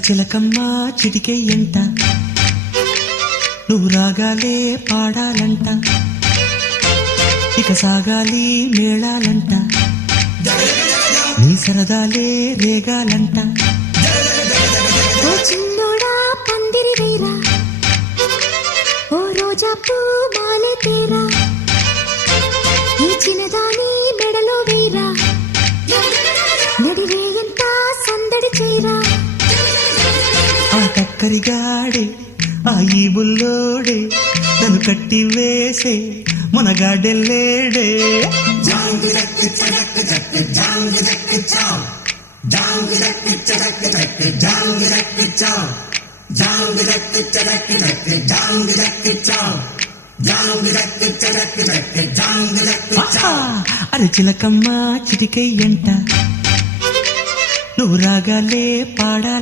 చిలకమ్మ చిటికెయ్యంట నువ్వు రాగాలే పాడాలంట ఇక సాగాలి మేళాలంట నీ సరదాలే రేగాలంట ఓ చిన్నోడా పందిరి వేరా ఓ రోజా పూ మాలే తేరా ఈ చిన్నదాని మెడలో వేరా నడిరే ఎంత సందడి చేరా ఆ కక్కరిగాడే ఆ ఈ బుల్లోడే నన్ను కట్టి వేసే మునగాడెల్లేడే అరే చిలకమ్మ చిటికెయ్యంట నువ్వు రాగాలే పాడాలంట